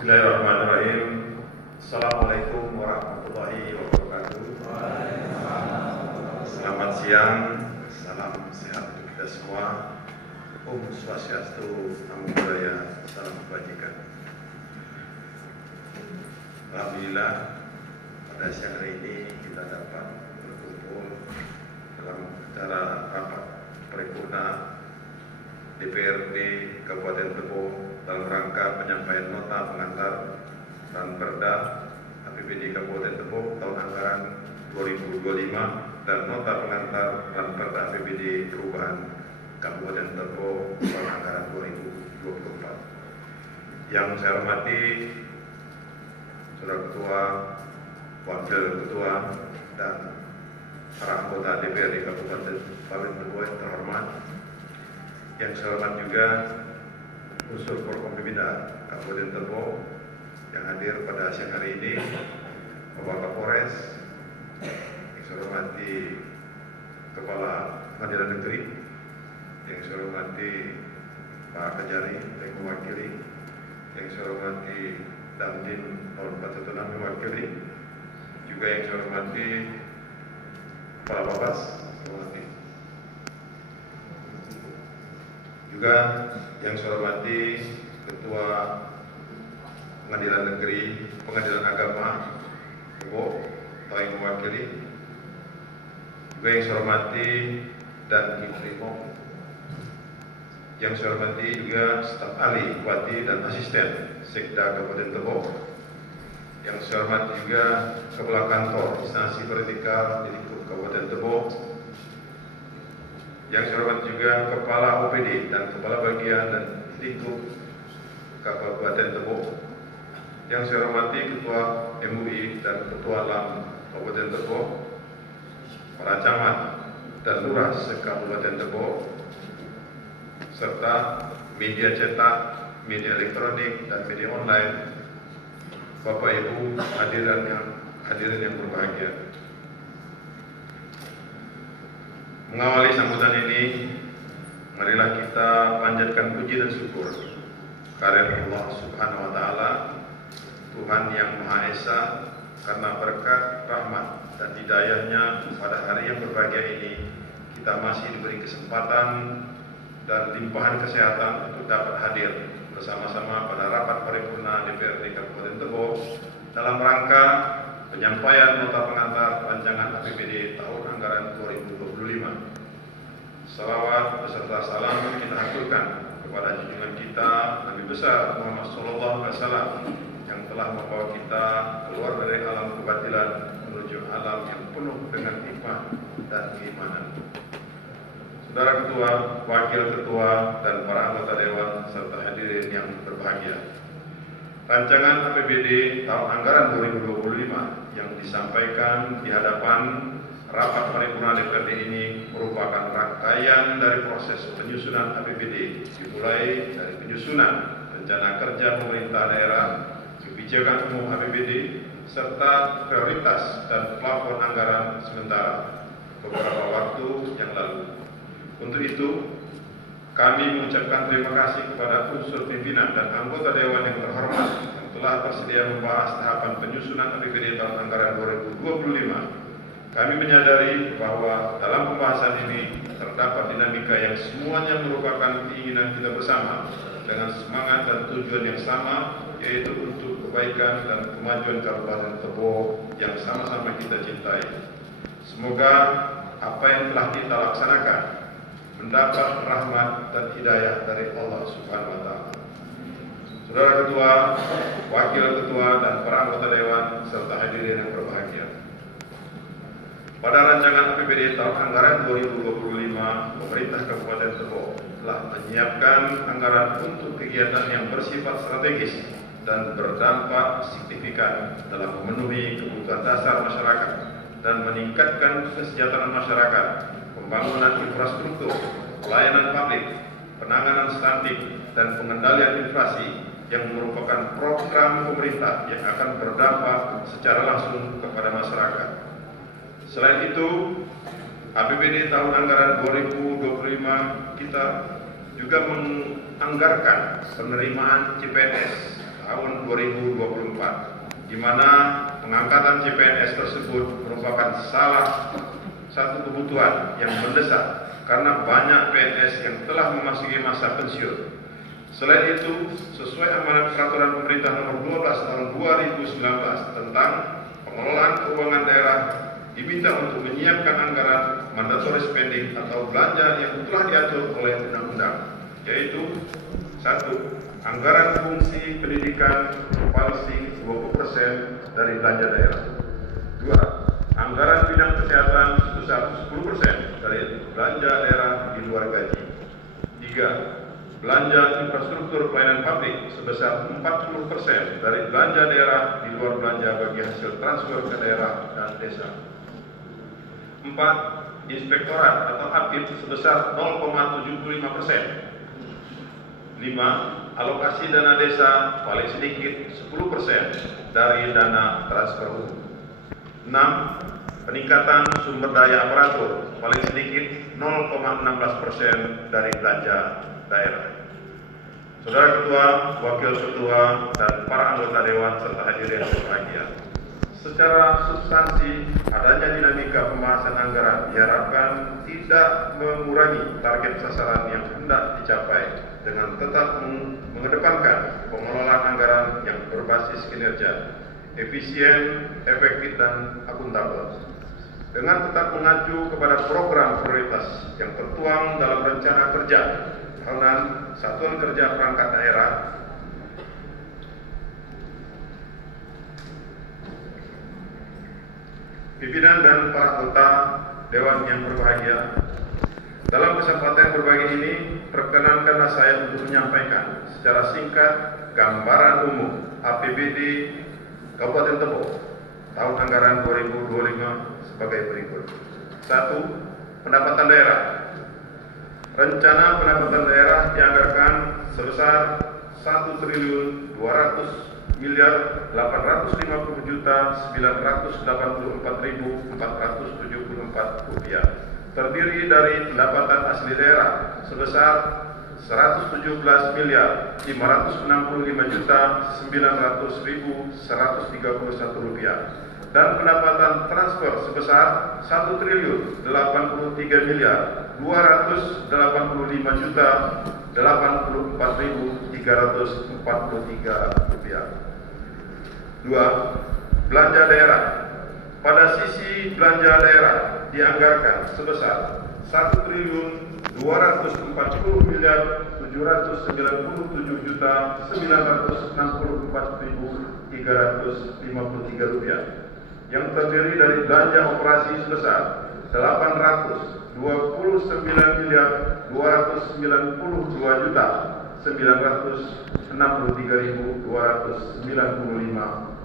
Bismillahirrahmanirrahim. Assalamualaikum warahmatullahi wabarakatuh. Selamat siang, salam sehat untuk kita semua. Om Swastiastu, Namo Buddhaya, salam kebajikan. Alhamdulillah, pada siang hari ini kita dapat berkumpul dalam acara rapat paripurna DPRD Kabupaten Tebo dalam rangka penyampaian nota pengantar dan perda APBD Kabupaten Tebo tahun anggaran 2025 dan nota pengantar dan perda APBD perubahan Kabupaten Tebo tahun anggaran 2024. Yang saya hormati Saudara Ketua, Wakil Ketua, dan para anggota DPRD Kabupaten Tebo yang terhormat. Yang saya hormat juga unsur Forkompimda Kabupaten Tebo yang hadir pada siang hari ini, Bapak Kapolres, yang saya hormati Kepala Pengadilan Negeri, yang saya hormati Pak Kejari yang mewakili, yang saya hormati Damdim tahun 41 mewakili, juga yang saya hormati Kepala Babas, juga yang saya hormati Ketua Pengadilan Negeri, Pengadilan Agama Tebo, yang mewakili, juga yang saya hormati dan Ibu, yang saya hormati juga staf ahli, bupati dan asisten Sekda Kabupaten Tebo, yang saya hormati juga Kepala Kantor Instansi Vertikal di lingkup Kabupaten Tebo, yang saya hormati juga Kepala OPD dan Kepala Bagian dan lingkup Kabupaten Tebo, yang saya hormati Ketua MUI dan Ketua LAM Kabupaten Tebo, para camat dan lurah se-Kabupaten Tebo, serta media cetak, media elektronik dan media online, Bapak Ibu hadirin yang berbahagia. Mengawali sambutan ini, marilah kita panjatkan puji dan syukur kehadirat Allah Subhanahu wa Ta'ala, Tuhan yang Maha Esa, karena berkat rahmat dan hidayahnya pada hari yang berbahagia ini kita masih diberi kesempatan dan limpahan kesehatan untuk dapat hadir bersama-sama pada rapat paripurna DPRD Kabupaten Tebo dalam rangka penyampaian nota pengantar rancangan APBD tahun anggaran 2025. Salawat beserta salam kita haturkan kepada junjungan kita Nabi besar Muhammad SAW yang telah membawa kita keluar dari alam kebatilan menuju alam yang penuh dengan hikmah dan keimanan. Saudara Ketua, Wakil Ketua, dan para anggota Dewan serta hadirin yang berbahagia. Rancangan APBD tahun anggaran 2025 yang disampaikan di hadapan rapat paripurna DPRD ini merupakan rangkaian dari proses penyusunan APBD, dimulai dari penyusunan rencana kerja pemerintah daerah, kebijakan umum APBD, serta prioritas dan plafon anggaran sementara beberapa waktu yang lalu. Untuk itu, kami mengucapkan terima kasih kepada unsur pimpinan dan anggota Dewan yang terhormat yang telah bersedia membahas tahapan penyusunan APBD tahun anggaran 2025. Kami menyadari bahwa dalam pembahasan ini terdapat dinamika yang semuanya merupakan keinginan kita bersama dengan semangat dan tujuan yang sama, yaitu untuk kebaikan dan kemajuan Kabupaten Tebo yang sama-sama kita cintai. Semoga apa yang telah kita laksanakan mendapat rahmat dan hidayah dari Allah Subhanahu wa Ta'ala. Saudara Ketua, Wakil Ketua, dan para anggota Dewan serta hadirin yang berbahagia. Pada rancangan APBD tahun anggaran 2025, pemerintah Kabupaten Tebo telah menyiapkan anggaran untuk kegiatan yang bersifat strategis dan berdampak signifikan dalam memenuhi kebutuhan dasar masyarakat dan meningkatkan kesejahteraan masyarakat, pembangunan infrastruktur, pelayanan publik, penanganan stunting, dan pengendalian inflasi yang merupakan program pemerintah yang akan berdampak secara langsung kepada masyarakat. Selain itu, APBD tahun anggaran 2025 kita juga menganggarkan penerimaan CPNS tahun 2024, di mana pengangkatan CPNS tersebut merupakan salah satu kebutuhan yang mendesak karena banyak PNS yang telah memasuki masa pensiun. Selain itu, sesuai amanat peraturan pemerintah nomor 12 tahun 2019 tentang pengelolaan keuangan daerah, diminta untuk menyiapkan anggaran mandatory spending atau belanja yang telah diatur oleh undang-undang, yaitu 1. Anggaran fungsi pendidikan policy 20% dari belanja daerah. 2. Anggaran bidang kesehatan sebesar 10% dari belanja daerah di luar gaji. 3. Belanja infrastruktur pelayanan publik sebesar 40% dari belanja daerah di luar belanja bagi hasil transfer ke daerah dan desa. 4. Inspektorat atau APID sebesar 0,75%. 5. Alokasi dana desa paling sedikit 10% dari dana transfer umum. 6. Peningkatan sumber daya aparatur paling sedikit 0,16% dari belanja daerah. Saudara Ketua, Wakil Ketua, dan para anggota Dewan serta hadirin yang berbahagia. Secara substansi, adanya dinamika pembahasan anggaran diharapkan tidak mengurangi target sasaran yang hendak dicapai dengan tetap mengedepankan pengelolaan anggaran yang berbasis kinerja, efisien, efektif, dan akuntabel. Dengan tetap mengacu kepada program prioritas yang tertuang dalam rencana kerja tahunan Satuan Kerja Perangkat Daerah pimpinan dan para anggota Dewan yang berbahagia, dalam kesempatan berbagi ini, perkenankanlah saya untuk menyampaikan secara singkat gambaran umum APBD Kabupaten Tebo tahun anggaran 2025 sebagai berikut. 1. Pendapatan daerah. Rencana pendapatan daerah dianggarkan sebesar 1.250.984.474 rupiah, terdiri dari pendapatan asli daerah sebesar 117.555.900.131 rupiah dan pendapatan transfer sebesar 1.285.284.343 rupiah. 2. Belanja daerah. Pada sisi belanja daerah dianggarkan sebesar 1.297.964.353 rupiah, yang terdiri dari belanja operasi sebesar 829.263.295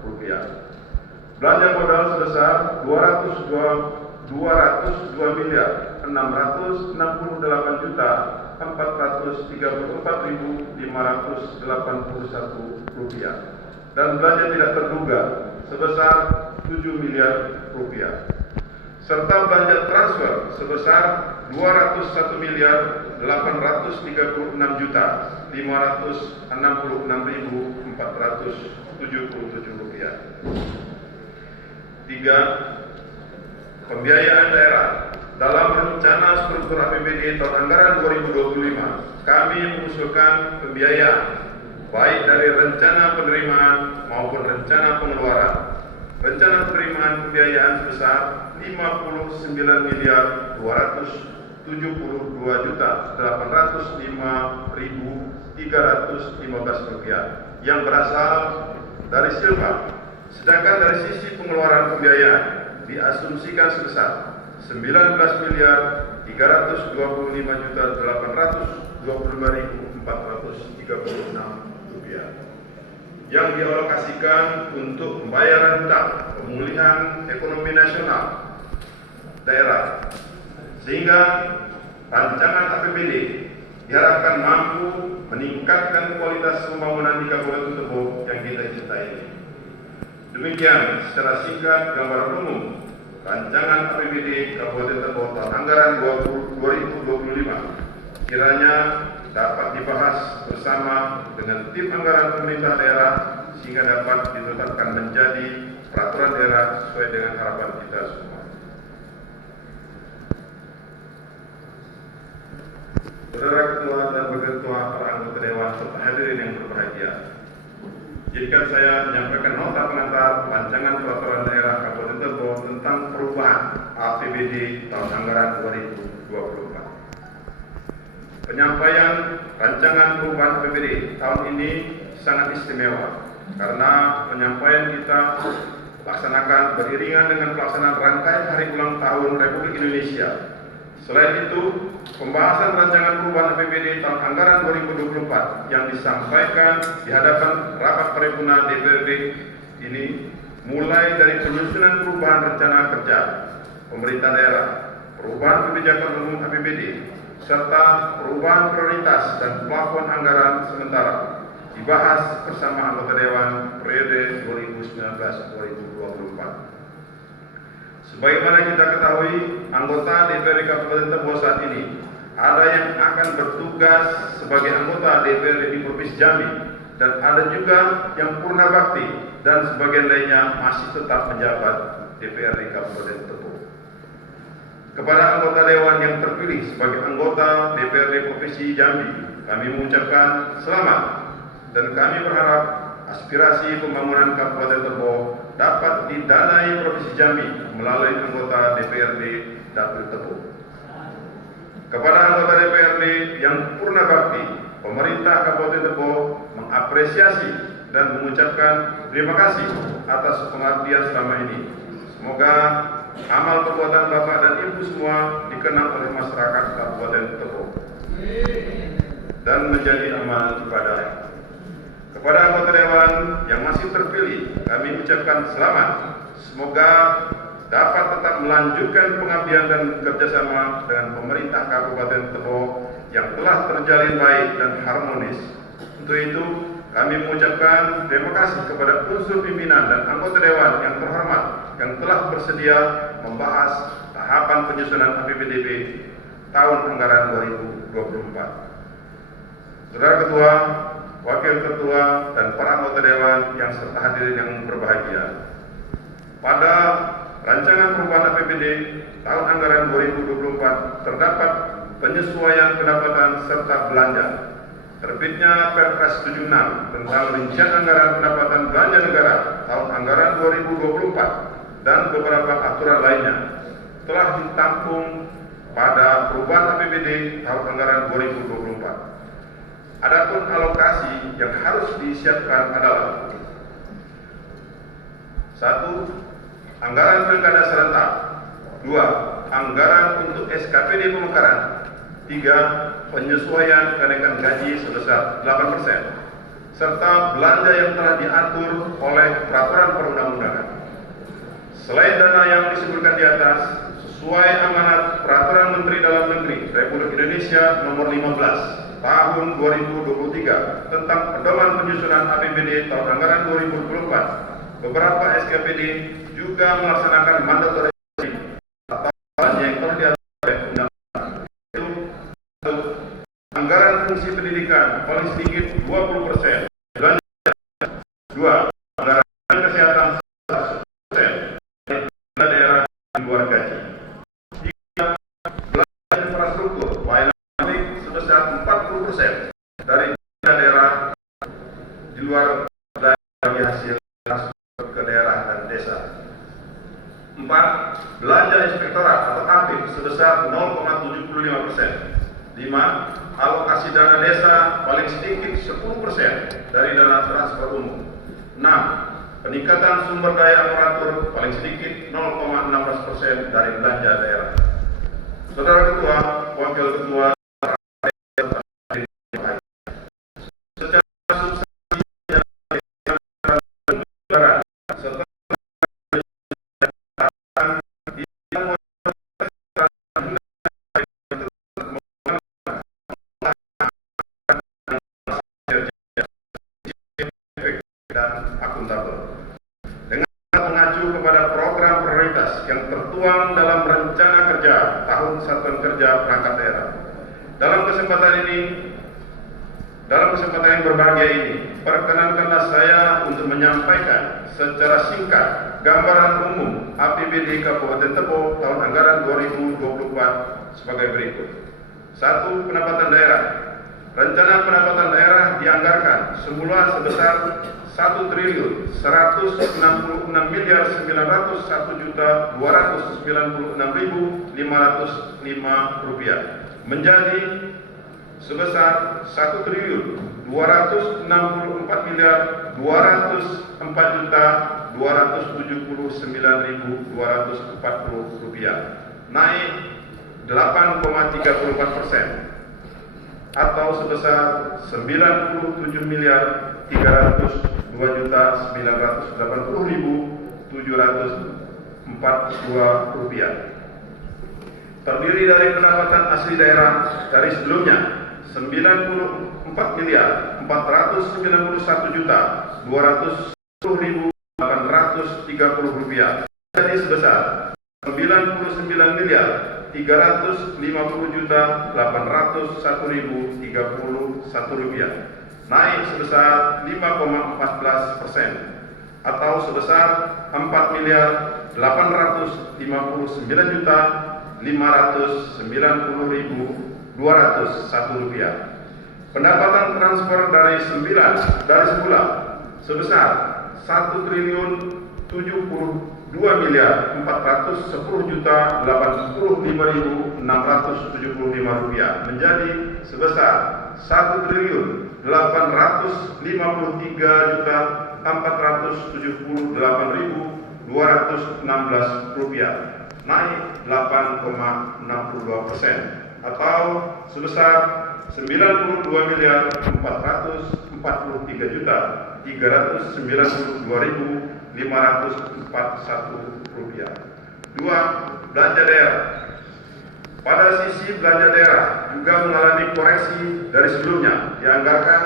rupiah. Belanja modal sebesar 268.434.581 rupiah dan belanja tidak terduga sebesar 7 miliar rupiah serta belanja transfer sebesar 201.836.477 rupiah. 3. Pembiayaan daerah. Dalam rencana struktur APBD tahun anggaran 2025, kami mengusulkan pembiayaan baik dari rencana penerimaan maupun rencana pengeluaran. Rencana penerimaan pembiayaan sebesar 59.272.805.315 rupiah yang berasal dari silpa. Sedangkan dari sisi pengeluaran pembiayaan diasumsikan sebesar 19.325.825.436 rupiah yang dialokasikan untuk pembayaran hutang, pemulihan ekonomi nasional daerah, sehingga rancangan APBD diharapkan mampu meningkatkan kualitas pembangunan di Kabupaten Tebo yang kita cintai ini. Demikian secara singkat gambaran umum rancangan APBD Kabupaten Tebo tahun anggaran 2025. Kiranya dapat dibahas bersama dengan tim anggaran pemerintah daerah sehingga dapat ditetapkan menjadi peraturan daerah sesuai dengan harapan kita semua. Saudara Ketua dan Wakil Ketua, para anggota Dewan serta hadirin yang berbahagia, izinkan saya menyampaikan nota pengantar rancangan peraturan daerah Kabupaten Tebo tentang perubahan APBD tahun anggaran 2024. Penyampaian rancangan perubahan APBD tahun ini sangat istimewa karena penyampaian kita laksanakan beriringan dengan pelaksanaan rangkaian hari ulang tahun Republik Indonesia. Selain itu, pembahasan rancangan perubahan APBD tahun anggaran 2024 yang disampaikan di hadapan rapat paripurna DPRD ini mulai dari penyusunan perubahan rencana kerja pemerintah daerah, perubahan kebijakan umum APBD, serta perubahan prioritas dan plafon anggaran sementara dibahas bersama anggota Dewan periode 2019-2024. Sebagaimana kita ketahui, anggota DPRD Kabupaten Tebo saat ini ada yang akan bertugas sebagai anggota DPRD di Provinsi Jambi dan ada juga yang purna bakti dan sebagian lainnya masih tetap menjabat DPRD Kabupaten Tebo. Kepada anggota Dewan yang terpilih sebagai anggota DPRD Provinsi Jambi, kami mengucapkan selamat dan kami berharap aspirasi pembangunan Kabupaten Tebo dapat didanai Provinsi Jambi melalui anggota DPRD Dapil Tebo. Kepada anggota DPRD yang purna bakti, pemerintah Kabupaten Tebo mengapresiasi dan mengucapkan terima kasih atas pengabdian selama ini. Semoga amal perbuatan Bapak dan Ibu semua dikenang oleh masyarakat Kabupaten Tebo dan menjadi amal ibadah. Kepada anggota Dewan yang masih terpilih, kami ucapkan selamat. Semoga dapat tetap melanjutkan pengabdian dan kerjasama dengan pemerintah Kabupaten Tebo yang telah terjalin baik dan harmonis. Untuk itu, kami mengucapkan terima kasih kepada unsur pimpinan dan anggota Dewan yang terhormat yang telah bersedia membahas tahapan penyusunan APBDB tahun anggaran 2024. Saudara Ketua, Wakil Ketua, dan para anggota Dewan yang serta hadirin yang berbahagia, pada rancangan perubahan APBD tahun anggaran 2024 terdapat penyesuaian pendapatan serta belanja. Terbitnya Perpres 76 tentang rincian anggaran pendapatan belanja negara tahun anggaran 2024 dan beberapa aturan lainnya telah ditampung pada perubahan APBD tahun anggaran 2024. Adapun alokasi yang harus disiapkan adalah: 1. Anggaran pilkada serentak. 2. Anggaran untuk SKPD pemekaran. 3. Penyesuaian kenaikan gaji sebesar 8%, serta belanja yang telah diatur oleh peraturan perundang-undangan. Selain dana yang disebutkan di atas, sesuai amanat Peraturan Menteri Dalam Negeri Republik Indonesia Nomor 15 Tahun 2023 tentang pedoman penyusunan APBD tahun anggaran 2024, beberapa SKPD juga melaksanakan mandatori atau yang telah diatur oleh undang-undang, yaitu anggaran fungsi pendidikan paling sedikit 20%, belanja 2, anggaran kesehatan 100%, daerah di luar gaji. 3, belanja infrastruktur pelayanan publik sebesar 40% dari daerah di luar dari hasil ke daerah dan desa. 4. Belanja inspektorat atau APIP sebesar 0,75%. 5. Alokasi dana desa paling sedikit 10% dari dana transfer umum. 6. Peningkatan sumber daya aparatur paling sedikit 0,16% dari belanja daerah. Saudara Ketua, Wakil Ketua, dan akuntabel. Dengan mengacu kepada program prioritas yang tertuang dalam rencana kerja tahun satuan kerja perangkat daerah. Dalam kesempatan ini, Dalam kesempatan yang berbahagia ini, perkenankanlah saya untuk menyampaikan secara singkat gambaran umum APBD Kabupaten Tebo tahun anggaran 2024 sebagai berikut. 1. Pendapatan daerah. Rencana pendapatan daerah dianggarkan semula sebesar 1.166.901.296.500 rupiah menjadi sebesar 1.204.279.240 rupiah, naik 8,34% atau sebesar 97.380.942 rupiah. Terdiri dari pendapatan asli daerah dari sebelumnya 94.491.210.830 rupiah jadi sebesar 99.350.801.031 rupiah, naik sebesar 5,14% atau sebesar 4.859.590.201 rupiah. Pendapatan transfer dari semula sebesar 1.072.410.085.675 rupiah menjadi sebesar 1.858.216 rupiah, naik 8,62% atau sebesar 92.443.392.541 rupiah. 2. Belanja daerah. Pada sisi belanja daerah juga mengalami koreksi dari sebelumnya, dianggarkan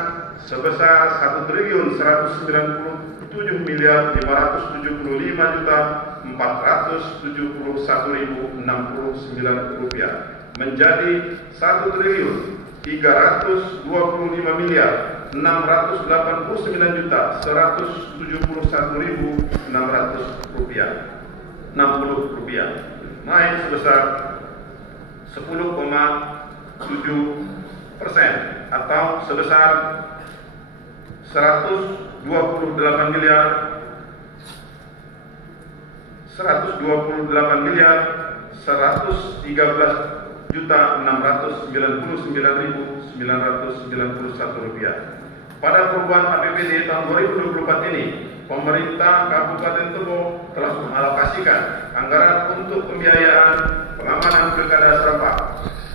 sebesar 1.175.471.069 rupiah menjadi 1.389.171.600 rupiah, naik sebesar 10,7% atau sebesar 128.113.699.991 rupiah. Pada perubahan APBD tahun 2024 ini, pemerintah Kabupaten Tebo telah mengalokasikan anggaran untuk pembiayaan pengamanan Pilkada serentak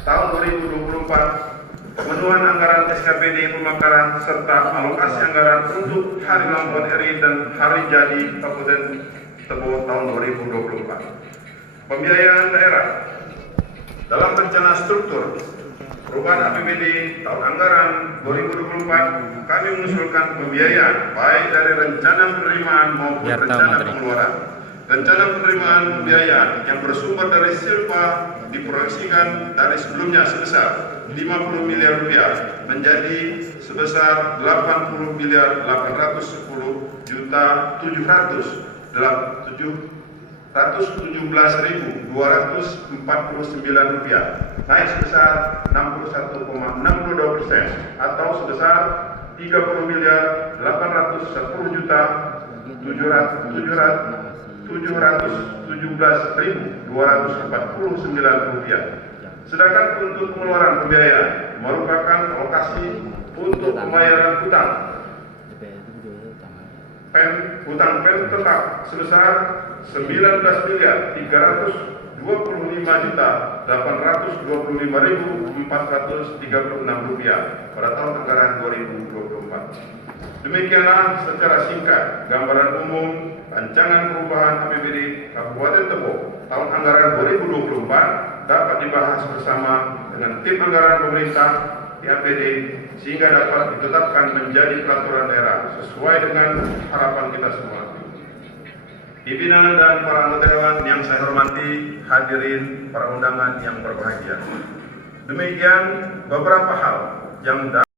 tahun 2024, pemenuhan anggaran SKPD pemekaran serta alokasi anggaran untuk Hari Ulang Tahun RI dan Hari Jadi Kabupaten Tebo tahun 2024. Pembiayaan daerah. Dalam rencana struktur perubahan APBD tahun anggaran 2024, kami mengusulkan pembiayaan baik dari rencana penerimaan maupun rencana pengeluaran. Rencana penerimaan pembiayaan yang bersumber dari Silpa diproyeksikan dari sebelumnya sebesar 50 miliar rupiah menjadi sebesar 80.700.717.249 rupiah, naik sebesar 61,62% atau sebesar 30.817.249 rupiah. Sedangkan untuk pengeluaran pembiayaan merupakan alokasi untuk pembayaran hutang pen tetap sebesar 19.325.825.436 rupiah pada tahun anggaran 2024. Demikianlah secara singkat gambaran umum rancangan perubahan APBD Kabupaten Tebo tahun anggaran 2024 dapat dibahas bersama dengan tim anggaran pemerintah APBD sehingga dapat ditetapkan menjadi peraturan daerah sesuai dengan harapan kita semua. Pimpinan dan para anggota dewan yang saya hormati, hadirin para undangan yang berbahagia. Demikian beberapa hal yang